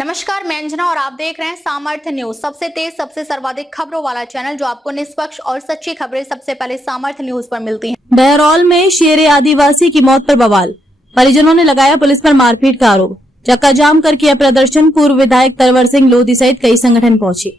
नमस्कार, मैं अंजना और आप देख रहे हैं सामर्थ्य न्यूज, सबसे तेज सबसे सर्वाधिक खबरों वाला चैनल जो आपको निष्पक्ष और सच्ची खबरें सबसे पहले सामर्थ्य न्यूज पर मिलती हैं। बहरौल में शेर आदिवासी की मौत पर बवाल, परिजनों ने लगाया पुलिस पर मारपीट का आरोप। चक्का जाम कर किया प्रदर्शन, पूर्व विधायक तरवर सिंह लोधी सहित कई संगठन पहुंचे।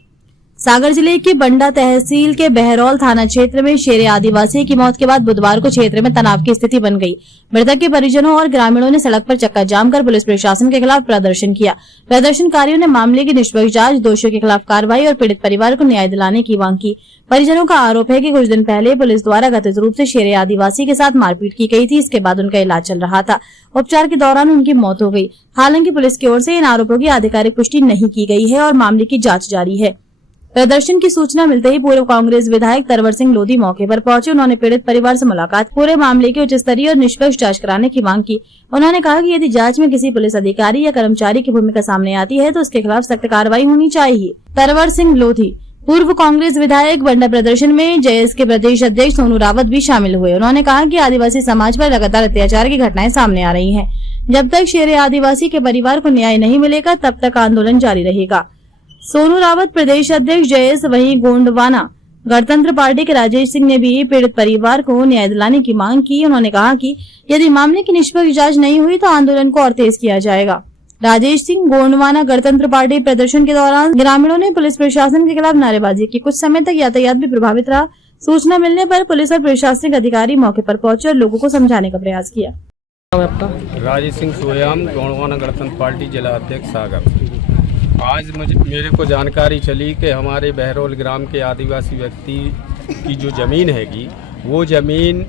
सागर जिले के बंडा तहसील के बहरौल थाना क्षेत्र में शेर आदिवासी की मौत के बाद बुधवार को क्षेत्र में तनाव की स्थिति बन गई। मृतक के परिजनों और ग्रामीणों ने सड़क पर चक्का जाम कर पुलिस प्रशासन के खिलाफ प्रदर्शन किया। प्रदर्शनकारियों ने मामले की निष्पक्ष जांच, दोषियों के खिलाफ कार्रवाई और पीड़ित परिवार को न्याय दिलाने की मांग की। परिजनों का आरोप है कि कुछ दिन पहले पुलिस द्वारा कथित रूप से शेर आदिवासी के साथ मारपीट की गई थी। इसके बाद उनका इलाज चल रहा था। उपचार के दौरान उनकी मौत हो गई। हालांकि पुलिस की ओर से इन आरोपों की आधिकारिक पुष्टि नहीं की गई है और मामले की जाँच जारी है। प्रदर्शन की सूचना मिलते ही पूर्व कांग्रेस विधायक तरवर सिंह लोधी मौके पर पहुंचे। उन्होंने पीड़ित परिवार से मुलाकात, पूरे मामले की उच्च स्तरीय और निष्पक्ष जांच कराने की मांग की। उन्होंने कहा कि यदि जांच में किसी पुलिस अधिकारी या कर्मचारी की भूमिका सामने आती है तो उसके खिलाफ सख्त कार्रवाई होनी चाहिए। तरवर सिंह लोधी पूर्व कांग्रेस विधायक। बंडा प्रदर्शन में जेएस के प्रदेश अध्यक्ष सोनू रावत भी शामिल हुए। उन्होंने कहा कि आदिवासी समाज पर लगातार अत्याचार की घटनाएं सामने आ रही हैं। जब तक शेर आदिवासी के परिवार को न्याय नहीं मिलेगा तब तक आंदोलन जारी रहेगा। सोनू रावत प्रदेश अध्यक्ष जयेश, वहीं गोंडवाना गणतंत्र पार्टी के राजेश सिंह ने भी पीड़ित परिवार को न्याय दिलाने की मांग की। उन्होंने कहा कि यदि मामले की निष्पक्ष जांच नहीं हुई तो आंदोलन को और तेज किया जाएगा। राजेश सिंह, गोंडवाना गणतंत्र पार्टी प्रदर्शन के दौरान ग्रामीणों ने पुलिस प्रशासन के खिलाफ नारेबाजी की। कुछ समय तक यातायात भी प्रभावित रहा। सूचना मिलने पर पुलिस और प्रशासनिक अधिकारी मौके पर पहुंचे और लोगों को समझाने का प्रयास किया। राजेश सिंह सोयाम, गोंडवाना गणतंत्र पार्टी जिला अध्यक्ष सागर। आज मेरे को जानकारी चली कि हमारे बहरौल ग्राम के आदिवासी व्यक्ति की जो ज़मीन हैगी वो ज़मीन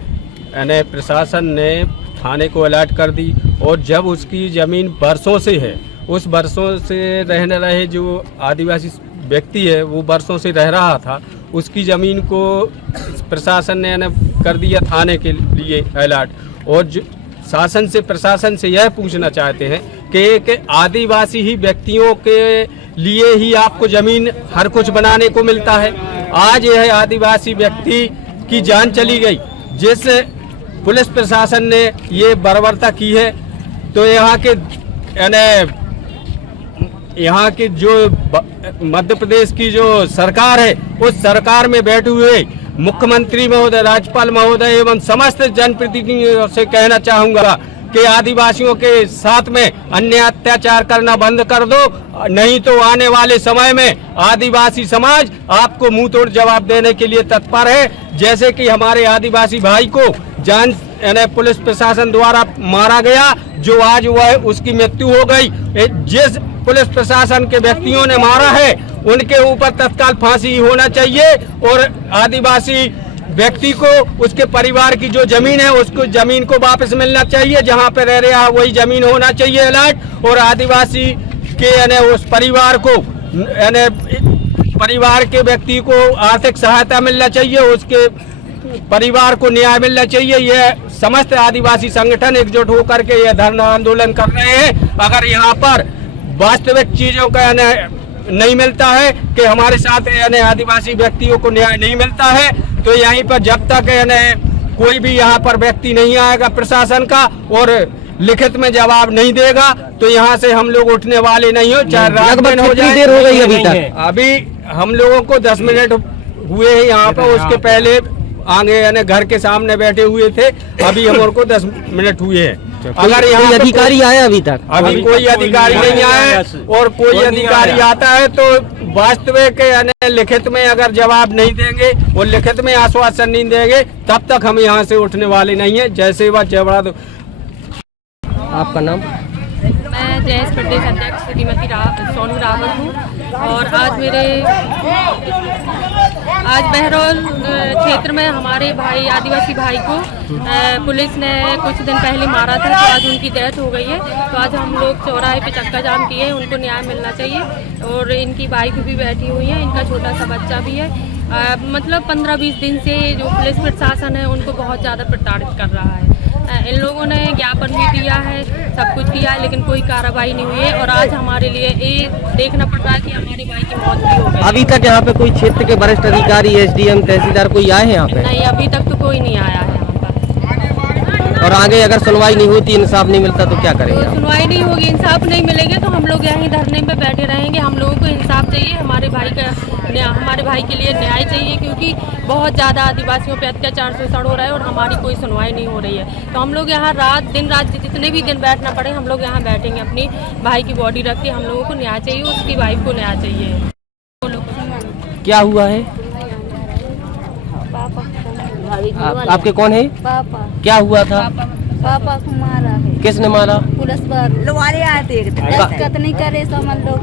प्रशासन ने थाने को अलर्ट कर दी और जब उसकी ज़मीन बरसों से है, उस बरसों से रहने रहे जो आदिवासी व्यक्ति है वो बरसों से रह रहा था, उसकी ज़मीन को प्रशासन ने कर दिया थाने के लिए अलर्ट। और शासन से प्रशासन से यह पूछना चाहते हैं कि आदिवासी ही व्यक्तियों के लिए ही आपको जमीन हर कुछ बनाने को मिलता है। आज यह आदिवासी व्यक्ति की जान चली गई, जिस पुलिस प्रशासन ने ये बर्बरता की है, तो यहाँ की जो मध्य प्रदेश की जो सरकार है उस सरकार में बैठे हुए मुख्यमंत्री महोदय, राज्यपाल महोदय एवं समस्त जनप्रतिनिधियों से कहना चाहूँगा कि आदिवासियों के साथ में अन्य अत्याचार करना बंद कर दो, नहीं तो आने वाले समय में आदिवासी समाज आपको मुंह तोड़ जवाब देने के लिए तत्पर है। जैसे कि हमारे आदिवासी भाई को जान पुलिस प्रशासन द्वारा मारा गया, जो आज वह उसकी मृत्यु हो गई। जिस पुलिस प्रशासन के व्यक्तियों ने मारा है उनके ऊपर तत्काल फांसी होना चाहिए और आदिवासी व्यक्ति को उसके परिवार की जो जमीन है उसको जमीन को वापस मिलना चाहिए। जहां पे रह रहा है वही जमीन होना चाहिए अलर्ट। और आदिवासी के उस परिवार को परिवार के व्यक्ति को आर्थिक सहायता मिलना चाहिए, उसके परिवार को न्याय मिलना चाहिए। यह समस्त आदिवासी संगठन एकजुट होकर के यह धरना आंदोलन कर रहे हैं। अगर यहाँ पर वास्तविक चीजों का नहीं मिलता है कि हमारे साथ आदिवासी व्यक्तियों को न्याय नहीं मिलता है, तो यहीं पर जब तक कोई भी यहाँ पर व्यक्ति नहीं आएगा प्रशासन का और लिखित में जवाब नहीं देगा तो यहाँ से हम लोग उठने वाले नहीं हो, चाहे रात दिन हो जाए। देर हो गई अभी तक? अभी हम लोगों को 10 मिनट हुए हैं यहाँ पर, उसके पहले आगे घर के सामने बैठे हुए थे। अभी हमारे को 10 मिनट हुए हैं। अगर यहाँ अधिकारी आया अभी तक? अभी कोई अधिकारी नहीं आया और कोई अधिकारी आता है तो वास्तविक लिखित में अगर जवाब नहीं देंगे और लिखित में आश्वासन नहीं देंगे तब तक हम यहाँ से उठने वाले नहीं है। जैसे वह जबड़ा दो। आपका नाम? मैं जेएस प्रदेश अध्यक्ष श्रीमती सोनू रावत हूँ और आज बहरौल क्षेत्र में हमारे भाई आदिवासी भाई को पुलिस ने कुछ दिन पहले मारा था, तो आज उनकी डेथ हो गई है। तो आज हम लोग चौराहे पे चक्का जाम किए, उनको न्याय मिलना चाहिए। और इनकी वाइफ भी बैठी हुई है, इनका छोटा सा बच्चा भी है। मतलब 15-20 दिन से जो पुलिस प्रशासन है उनको बहुत ज़्यादा प्रताड़ित कर रहा है। इन लोगों ने ज्ञापन भी दिया है, सब कुछ किया है, लेकिन कोई कार्रवाई नहीं हुई है। और आज हमारे लिए ये देखना पड़ रहा है कि हमारे भाई की मौत भी हो गई। अभी तक यहाँ पे कोई क्षेत्र के वरिष्ठ अधिकारी, एसडीएम, तहसीलदार कोई आए हैं यहाँ पे? नहीं, अभी तक तो कोई नहीं आया है यहाँ पर। और आगे अगर सुनवाई नहीं होती, इंसाफ नहीं मिलता तो क्या करेंगे तो आप? सुनवाई नहीं होगी, इंसाफ नहीं मिलेंगे तो हम लोग यहीं धरने पे बैठे रहेंगे। हम लोगों को इंसाफ चाहिए, हमारे भाई के लिए न्याय चाहिए, क्योंकि बहुत ज़्यादा आदिवासियों पे अत्याचार शोषण हो रहा है और हमारी कोई सुनवाई नहीं हो रही है। तो हम लोग यहाँ दिन रात जितने भी दिन बैठना पड़े हम लोग यहाँ बैठेंगे। अपनी भाई की बॉडी रख के हम लोगों को न्याय चाहिए, उसकी वाइफ को न्याय चाहिए। क्या हुआ है? आपके कौन है? पापा। क्या हुआ था? पापा को मारा है। किसने मारा? पुलिस वाले लोग आए थे, दस्तखत नहीं करे तो हम लोग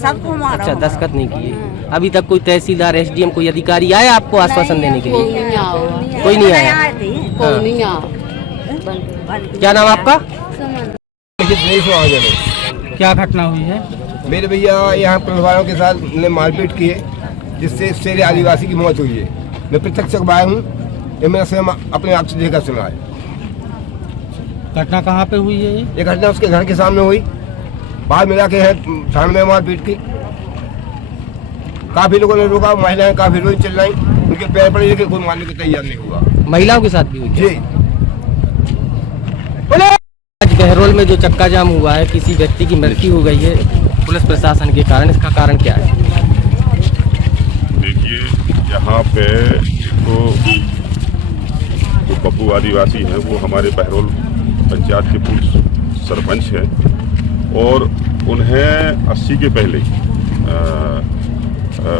सबको मारा। अच्छा, दस्तखत नहीं किए। अभी तक कोई तहसीलदार, एसडीएम, कोई अधिकारी आए आपको आश्वासन देने के लिए? कोई नहीं आया। क्या नाम आपका? क्या घटना हुई है? मेरे भैया यहाँ पुलिस वालों के साथ ने मारपीट की है, जिससे शेर आदिवासी की मौत हुई है। मैं प्रत्यक्ष आया हूँ, ये मेरा स्वयं अपने आप से देखकर सुना है। घटना कहाँ पे हुई है? ये घटना उसके घर के सामने हुई। बाहर मिला के है थाने में मारपीट की। काफी लोगों ने रोका, महिलाएं काफी रोई चिल्लाई, उनके पैर पड़े, लेकिन कोई मारने को तैयार नहीं हुआ। महिलाओं के साथ भी हुई? जी। आज बहरोल में जो चक्का जाम हुआ है, किसी व्यक्ति की मृत्यु हो गई है पुलिस प्रशासन के कारण, इसका कारण क्या है? देखिए, यहाँ पे तो जो बब्बू आदिवासी हैं वो हमारे बहरोल पंचायत के पूर्व सरपंच हैं और उन्हें 80 के पहले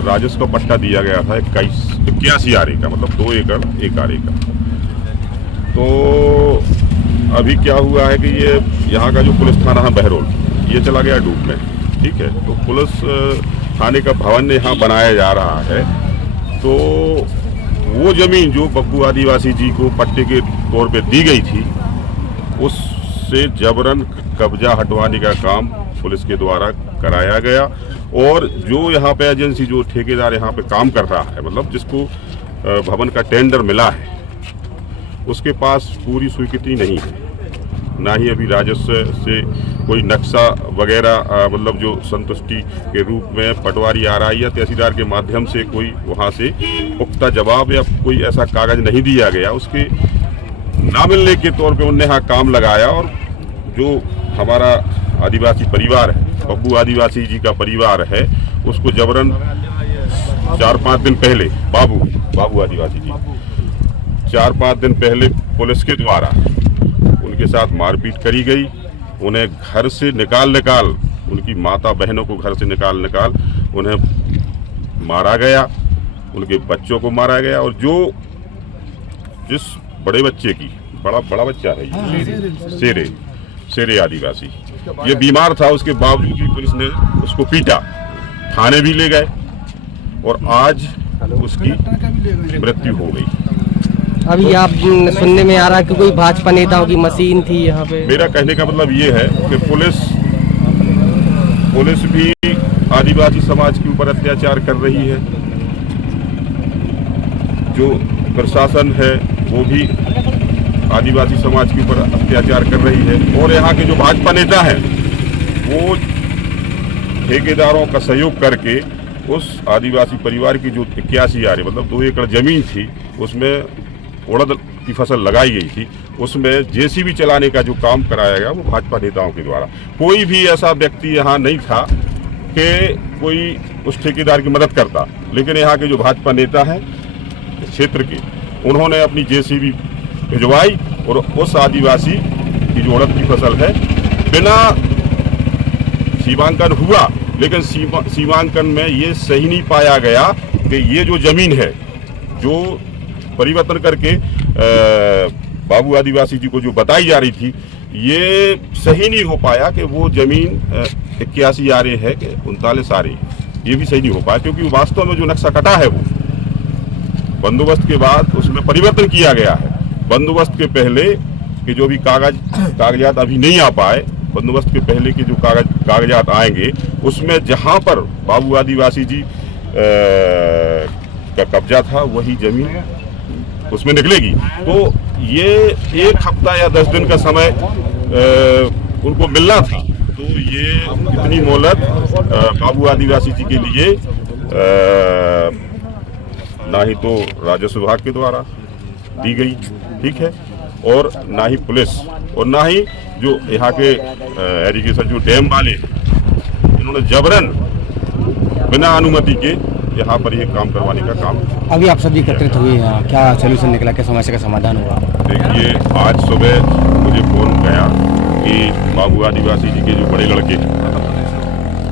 राजस्व का पट्टा दिया गया था 81 आरे का, मतलब 2 एकड़ 1 आरे का। तो अभी क्या हुआ है कि ये यहाँ का जो पुलिस थाना है बहरोल, ये चला गया डूब में। ठीक है, तो पुलिस थाने का भवन यहाँ बनाया जा रहा है। तो वो जमीन जो बब्बू आदिवासी जी को पट्टे के तौर पे दी गई थी, उससे जबरन कब्जा हटवाने का काम पुलिस के द्वारा कराया गया। और जो यहाँ पे एजेंसी, जो ठेकेदार यहाँ पे काम कर रहा है, मतलब जिसको भवन का टेंडर मिला है, उसके पास पूरी स्वीकृति नहीं है, ना ही अभी राजस्व से कोई नक्शा वगैरह, मतलब जो संतुष्टि के रूप में पटवारी आ रहा है या तहसीलदार के माध्यम से कोई वहाँ से पुख्ता जवाब या कोई ऐसा कागज नहीं दिया गया। उसके ना मिलने के तौर पे उन्होंने यहाँ काम लगाया और जो हमारा आदिवासी परिवार है, बब्बू आदिवासी जी का परिवार है, उसको जबरन 4-5 दिन पहले बाबू आदिवासी जी 4-5 दिन पहले पुलिस के द्वारा उनके साथ मारपीट करी गई। उन्हें घर से निकाल उनकी माता बहनों को घर से निकाल उन्हें मारा गया, उनके बच्चों को मारा गया। और जिस बड़े बच्चे की बड़ा बच्चा है, शेरे आदिवासी, ये बीमार था, उसके बावजूद भी पुलिस ने उसको पीटा, थाने भी ले गए और आज उसकी मृत्यु हो गई। अभी आप सुनने में आ रहा है कि कोई भाजपा नेताओं की मशीन थी यहाँ पे। मेरा कहने का मतलब ये है कि पुलिस भी आदिवासी समाज के ऊपर अत्याचार कर रही है, जो प्रशासन है वो भी आदिवासी समाज के ऊपर अत्याचार कर रही है। और यहाँ के जो भाजपा नेता हैं वो ठेकेदारों का सहयोग करके उस आदिवासी परिवार की जो 81 आरे, मतलब 2 एकड़ जमीन थी, उसमें उड़द की फसल लगाई गई थी, उसमें जेसीबी चलाने का जो काम कराया गया वो भाजपा नेताओं के द्वारा। कोई भी ऐसा व्यक्ति यहाँ नहीं था कि कोई उस ठेकेदार की मदद करता, लेकिन यहाँ के जो भाजपा नेता हैं क्षेत्र के, उन्होंने अपनी जेसीबी भिजवाई और उस आदिवासी की जो उड़द की फसल है, बिना सीमांकन हुआ, लेकिन सीमांकन में ये सही नहीं पाया गया कि ये जो जमीन है, जो परिवर्तन करके बाबू आदिवासी जी को जो बताई जा रही थी, ये सही नहीं हो पाया कि वो जमीन 81 आरे है कि 39 आरे, ये भी सही नहीं हो पाया, क्योंकि वास्तव में जो नक्शा कटा है वो बंदोबस्त के बाद उसमें परिवर्तन किया गया है। बंदोबस्त के पहले के जो भी कागजात अभी नहीं आ पाए, बंदोबस्त के पहले के जो कागजात आएंगे, उसमें जहां पर बाबू आदिवासी जी का कब्जा था वही जमीन उसमें निकलेगी। तो ये 1 हफ्ता या 10 दिन का समय उनको मिलना था, तो ये इतनी मोहलत बाबू आदिवासी जी के लिए ना ही तो राजस्व विभाग के द्वारा दी गई, ठीक है, और ना ही पुलिस और ना ही जो यहाँ के एजुकेशन जो डैम वाले इन्होंने जबरन बिना अनुमति के यहाँ पर ये काम करवाने का काम। अभी आप सभी एकत्रित हुए हैं, क्या सोल्यूशन निकला, क्या समस्या का समाधान हुआ? देखिए, आज सुबह मुझे फोन गया कि बाबू आदिवासी जी के जो बड़े लड़के हैं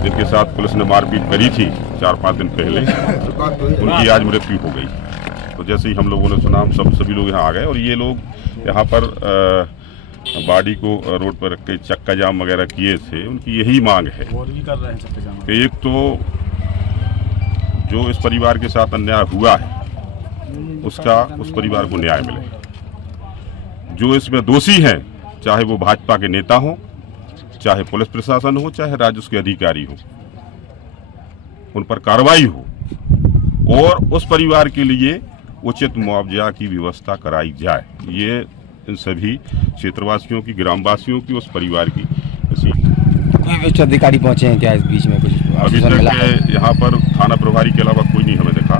जिनके साथ पुलिस ने मारपीट करी थी 4-5 दिन पहले, उनकी आज मृत्यु हो गई। तो जैसे ही हम लोगों ने सुना, हम सभी लोग यहाँ आ गए और ये लोग यहाँ पर बॉडी को रोड पर रख के चक्का जाम वगैरह किए थे। उनकी यही मांग है कि एक तो जो इस परिवार के साथ अन्याय हुआ है उसका उस परिवार को न्याय मिले, जो इसमें दोषी हैं, चाहे वो भाजपा के नेता हो, चाहे पुलिस प्रशासन हो, चाहे राजस्व के अधिकारी हो, उन पर कार्रवाई हो और उस परिवार के लिए उचित मुआवजा की व्यवस्था कराई जाए। ये इन सभी क्षेत्रवासियों की, ग्रामवासियों की, उस परिवार की कोई अधिकारी पहुंचे हैं क्या इस बीच में? कुछ अभी तक यहाँ पर थाना प्रभारी के अलावा कोई नहीं हमें दिखा।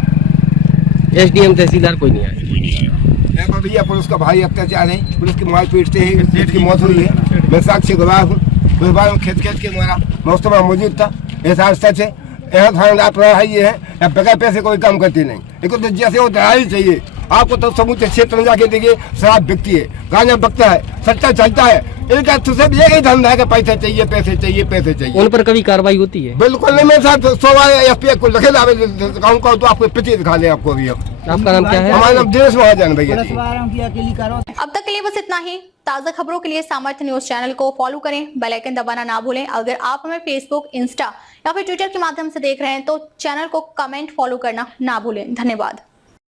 SDM तहसीलदार कोई नहीं आया? कोई नहीं आया। भैया पुलिस का भाई अत्याचार है, पुलिस की मारपीट से ही सेठ की मौत हुई है। मैं साक्ष्य गवाह हूँ। पुलिस वालों खेत के मारा, मैं उस समय मौजूद था। ऐसा सच है। यहाँ थानेदार प्रभारी ये है, यहाँ बगैर पैसे कोई काम करती नहीं। लेकिन तो जैसे वो दहाड़ी चाहिए आपको, तो समूचे क्षेत्र में जाके देखिए, शराब बिकती है, गांजा बिकता है, सट्टा चलता है। इनका तो सब एक ही धंधा है कि पैसे चाहिए, पैसे चाहिए, पैसे चाहिए। उन पर कभी कार्रवाई होती है? बिल्कुल नहीं। मेरे साथ 100 FPI को लगे गाँव का, तो आपको पिछले दिखा दें आपको भी। आपका नाम क्या है? हमारा नाम दिनेश महाजन भैया। अब तक के लिए बस इतना ही। ताज़ा खबरों के लिए सामर्थ्य न्यूज चैनल को फॉलो करें, बेल आइकन दबाना ना भूलें। अगर आप हमें फेसबुक, इंस्टा या फिर ट्विटर के माध्यम से देख रहे हैं तो चैनल को कमेंट, फॉलो करना ना भूलें। धन्यवाद।